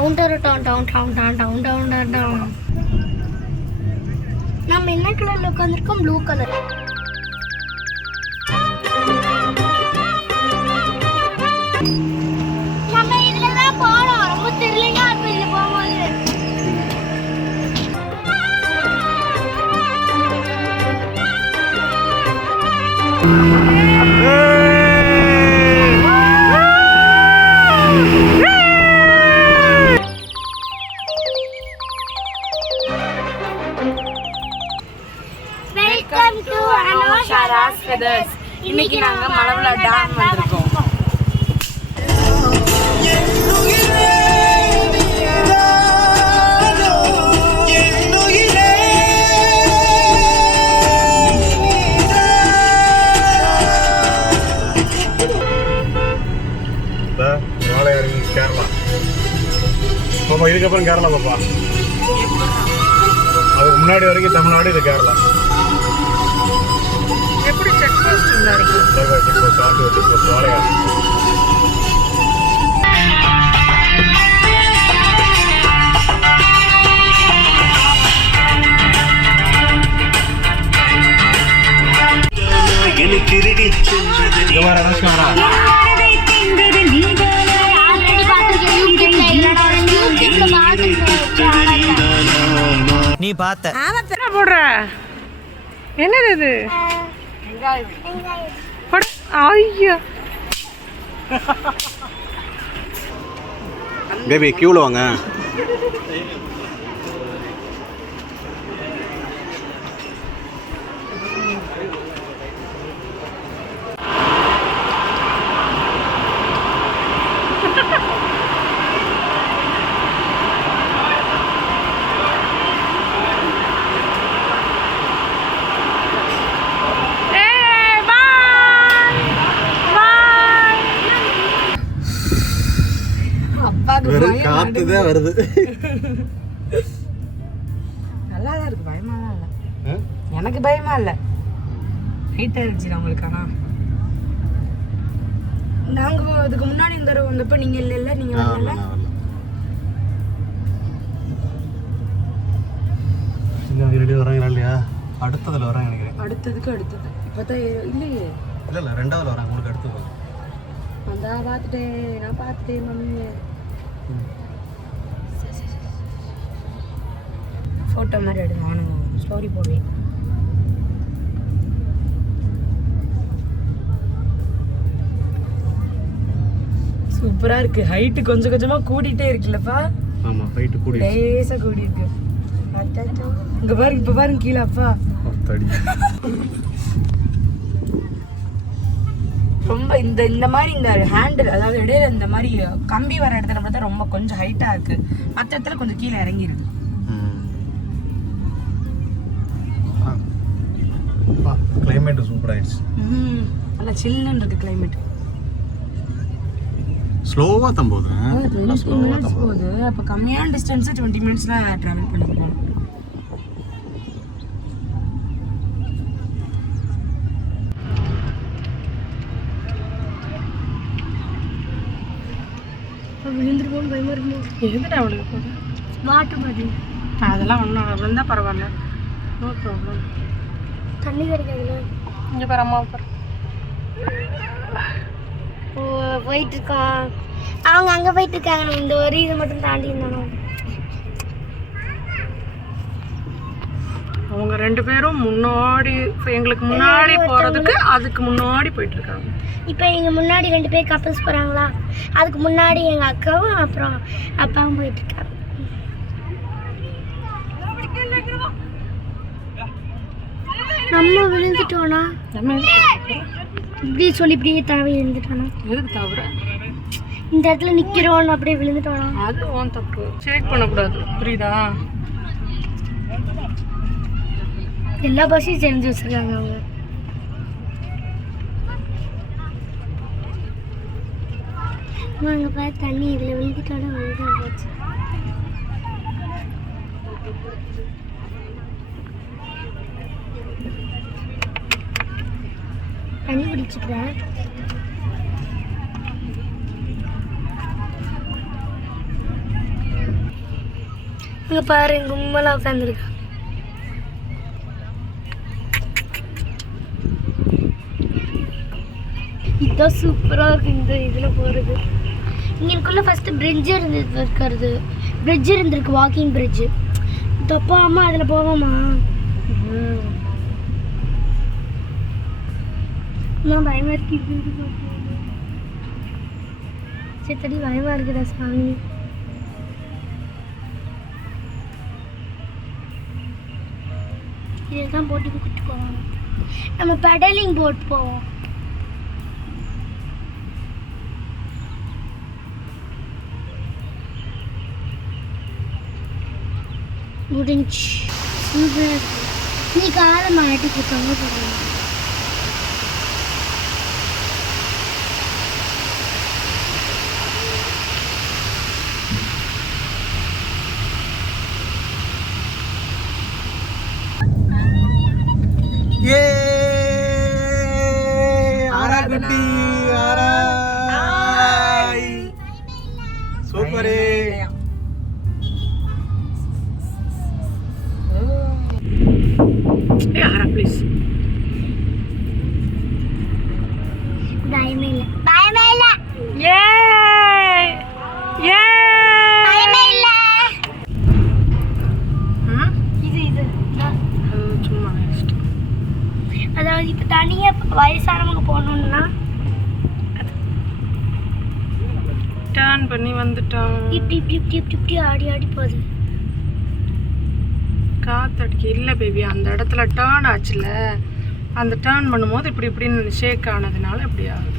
Down down down down down down down down down down நம்ம என்ன கலரில் உட்காந்துருக்கோம் ப்ளூ கலர் நம்ம தான் ரொம்ப இருக்கும் போகும்போது. பாப்பா இதுக்கப்புறம் கேரளா பாப்பா அதுக்கு முன்னாடி வரைக்கும் தமிழ்நாடு இது கேரளா எப்படி செக் போஸ்ட் இருந்தாரு செக் போஸ்ட் ஆட்டு செக் போஸ்ட் வாழையாறு பார்த்த என்ன போடுற? என்னது இது? போடு. ஐயோ. பேபி கியூவில் வாங்க ஏய் பாய் பாய் அப்பாக்கு பயம் காத்து தான் வருது. நல்லா தான் இருக்கு பயமாலாம் இல்லை. எனக்கு பயமா இல்லை. ஹைட் ஆயிடுச்சு நம்மளுக்கு ஆனா. நாங்க அதுக்கு முன்னாடி இந்த தடவை வந்தப்ப நீங்க இல்ல இல்ல நீங்க வரல? ரெடி வராங்களா இல்லையா? அடுத்ததில் வராங்க நினைக்கிறேன். அடுத்ததுக்கு அடுத்தது. இப்பதான் ஏ- இல்லையே. இல்லை இல்லை ரெண்டாவது வராங்க. உங்களுக்கு அடுத்தது அந்த பார்த்துட்டேன். நான் பார்த்துட்டேன் மம்மி. ஃபோட்டோ மாதிரி எடு நானும் ஸ்டோரி போடுவேன் சூப்பரா இருக்கு. ஹைட்டு கொஞ்சம் கொஞ்சமா கூடிட்டே இருக்குல்லப்பா. ஆமாம் ஹைட்டு கூடி லேசா கூடி இருக்கு. இங்க பாருங்க இப்ப பாருங்க கீழே அப்பா. ரொம்ப இந்த இந்த மாதிரி இந்த ஹேண்டில் அதாவது இடையில இந்த மாதிரி கம்பி வர இடத்துல பார்த்தா ரொம்ப கொஞ்சம் ஹைட்டா இருக்கு. மற்ற இடத்துல கொஞ்சம் கீழே இறங்கி கிளைமேட் சூப்பர் ஆயிடுச்சு நல்லா சில்லுன்னு இருக்கு கிளைமேட் ஸ்லோவாக தான் போகுது நல்லா தான் போகுது அப்போ கம்மியான டிஸ்டன்ஸை டுவெண்ட்டி மினிட்ஸ்ல ட்ராவல் பண்ணிக்கலாம். விழுந்துருமோன்னு பயமா இருக்குமோ? எதுடா அவளுக்கு போகுது? வாட்டர் பாட்டில் அதெல்லாம் ஒன்றும் விழுந்தா பரவாயில்ல. நோ ப்ராப்ளம் தண்ணி கிடைக்காதுல்ல? இங்கே பாரு அம்மா பாரு. ஓ போயிட்டு இருக்கான் அவங்க அங்க போயிட்டு இருக்காங்க நம்ம இந்த ஒரு இது மட்டும் தாண்டி இருந்தானோ அவங்க ரெண்டு பேரும் முன்னாடி எங்களுக்கு முன்னாடி போறதுக்கு அதுக்கு முன்னாடி போயிட்டு இருக்காங்க இப்போ எங்க முன்னாடி ரெண்டு பேர் கப்பல்ஸ் போறாங்களா? அதுக்கு முன்னாடி எங்க அக்காவும் அப்புறம் அப்பாவும் போயிட்டு இருக்காங்க நம்ம விழுந்துட்டோனா நம்ம இப்படி சொல்லி இப்படியே தடவை விழுந்துட்டோனா எதுக்கு தவிர இந்த இடத்துல நிக்கிறோம் அப்படியே விழுந்துட்டோனா அது உன் தப்பு. சேக் பண்ணக்கூடாது. புரியுதா? எல்லா பஸ்ஸையும் தெரிஞ்சு வச்சிருக்காங்க அவங்க. அம்மா, அங்க பாரு தண்ணி. இதுல விழுந்துட்டோட விழுந்து போச்சு. தண்ணி குடிச்சுக்கிறேன். இங்கே பாரு கும்பலாக உட்காந்துருக்கா இதுதான் சூப்பராக இருக்கு இந்த இதில் போகிறது இங்கேக்குள்ள ஃபஸ்ட்டு பிரிட்ஜ் இருந்தது இருக்கிறது பிரிட்ஜ் இருந்திருக்கு வாக்கிங் பிரிட்ஜு தப்பாமா அதில் போவோமா நான் பயமாக இருக்கு இது இது போகுது. சரி தடி பயமாக இருக்குதா சாமி இதுதான் போட்டுக்கு கூட்டு போவோம் நம்ம பெடலிங் போட் போவோம் முடிஞ்சு இது நீ காலை மாட்டி கொடுத்தாங்க போகிறோம் பயமே இல்லை. பயமே இல்லை. ஏ ஏ பயமே இல்லை. இது இது. சும்மா அதாவது இப்போ தனியாக வயசானவங்க போகணுன்னா டர்ன் பண்ணி வந்துட்டோம் இப்படி இப்படி இப்படி இப்படி இப்படி ஆடி ஆடி போகுது. காத்தடிக்க. இல்லை பேபி அந்த இடத்துல டேர்ன் ஆச்சுல அந்த டேர்ன் பண்ணும்போது இப்படி இப்படின்னு ஷேக் ஆனதுனால இப்படி ஆகுது.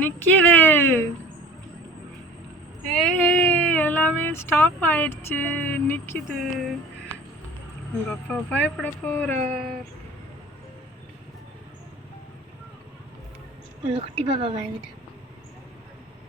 நிக்கிது. ஏய் எல்லாமே ஸ்டாப் ஆயிடுச்சு. நிக்குது. உங்க அப்பா பயப்பட போறார். குட்டி பாப்பா வாங்கிட்டேன்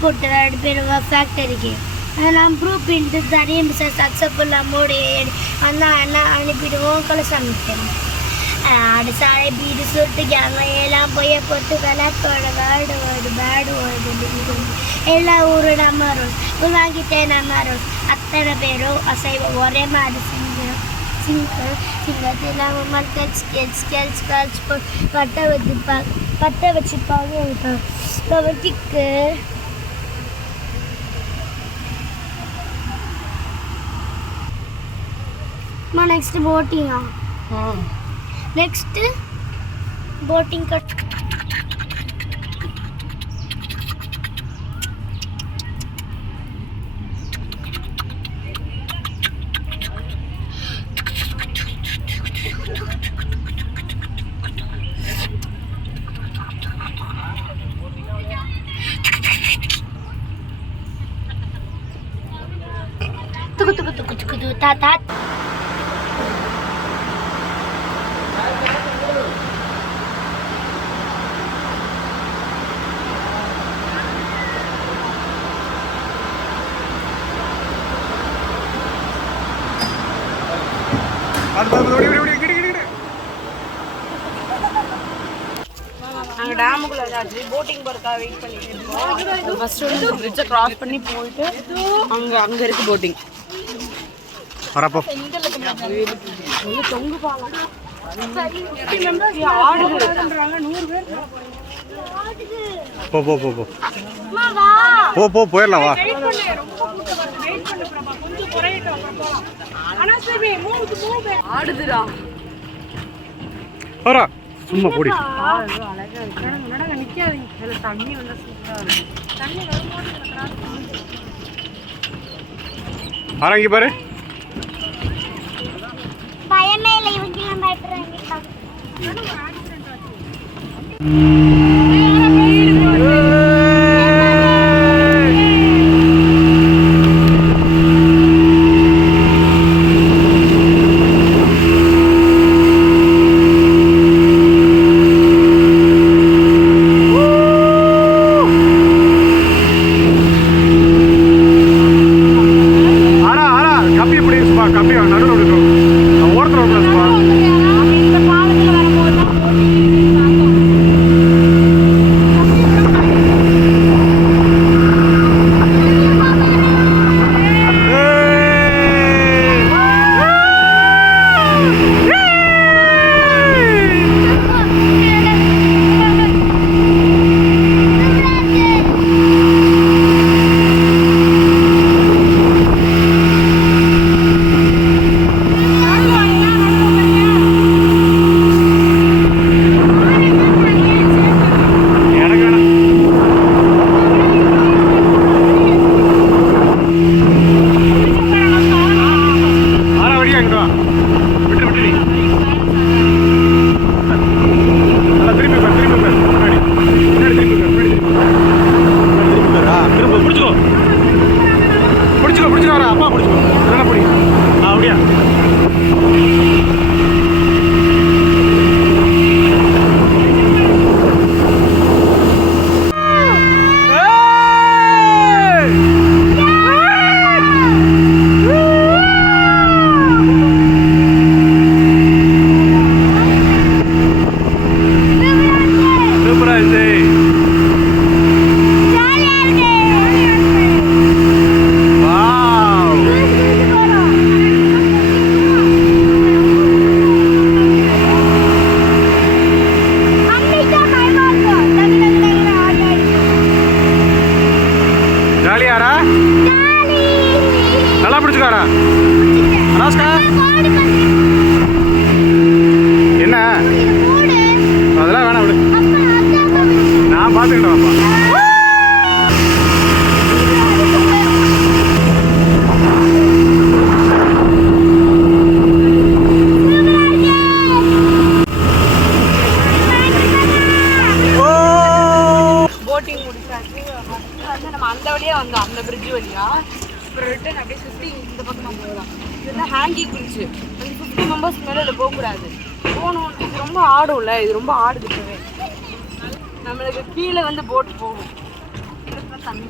ಕೊಟ್ಟಿದ್ದಾರೆ ಬೇರೆ ಫ್ಯಾಕ್ಟರಿಗೆ ನಮ್ಮ proof into name sir successful ಅಮ್ಮೋಡಿ ಅನ್ನ ಅನ್ನ அனுப்பிடுவோம் கலசாமிட்டேன் ஆடு சாலை வீடு சுட்டு எல்லாம் போய் கொத்து கலாக்கோட வேடு ஓடு பேடு ஓடு எல்லா ஊரும் நம்ம ரோஸ் வாங்கிட்டே நம்ம ரோஸ் அத்தனை பேரும் அசைவம் ஒரே மாதிரி சிங்கத்தில் உமர் கட்ச் கெட்ச் கெட்ச் கட்ச் பட்டை வச்சுப்பாங்க பட்டை வச்சுப்பாங்க கவர்ச்சிக்கு நெக்ஸ்ட் போட்டிங்கா நெக்ஸ்ட் போட்டிங் கட் டேமுக்குள்ள ஏதாச்சு போட்டிங் போகிறதுக்காக வெயிட் பண்ணிட்டு இருக்கோம். ஃபர்ஸ்ட் வந்து பிரிட்ஜை கிராஸ் பண்ணி போயிட்டு அங்கே அங்கே இருக்கு போட்டிங் வரப்போ. போ போ போ போ. போ போ போயிடலாம் வா. ஆடுதுடா. வரா. சும்மா போடி. தண்ணி வந்து சூப்பராக இருக்கும் தண்ணி வரும்போது ஆரங்கி பாரு. பயமே இல்லை இவங்கெல்லாம் பயப்படுறாங்க. இருக்கும்ல இது ரொம்ப ஆடுது இப்போவே நம்மளுக்கு கீழே வந்து போட்டு போகும். தண்ணி.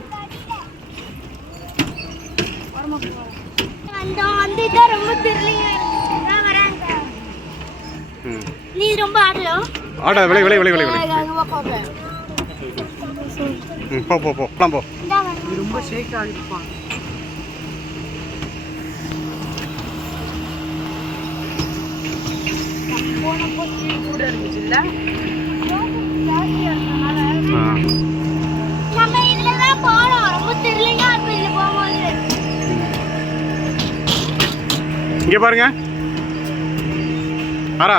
ரொம்ப ஆடலாம் ஆடா விளை விளை விளை விளை போ போ போ ரொம்ப ஷேக் ஆகிருப்பான் போன கூட இருந்துச்சு இல்லை நம்ம இதில் தான் போகிறோம் பாருங்க. ஆரா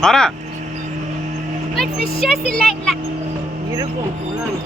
ஆரா. பட் ஃபிஷ்ஷஸ் இல்லை இல்லை இருக்கும் குளிருது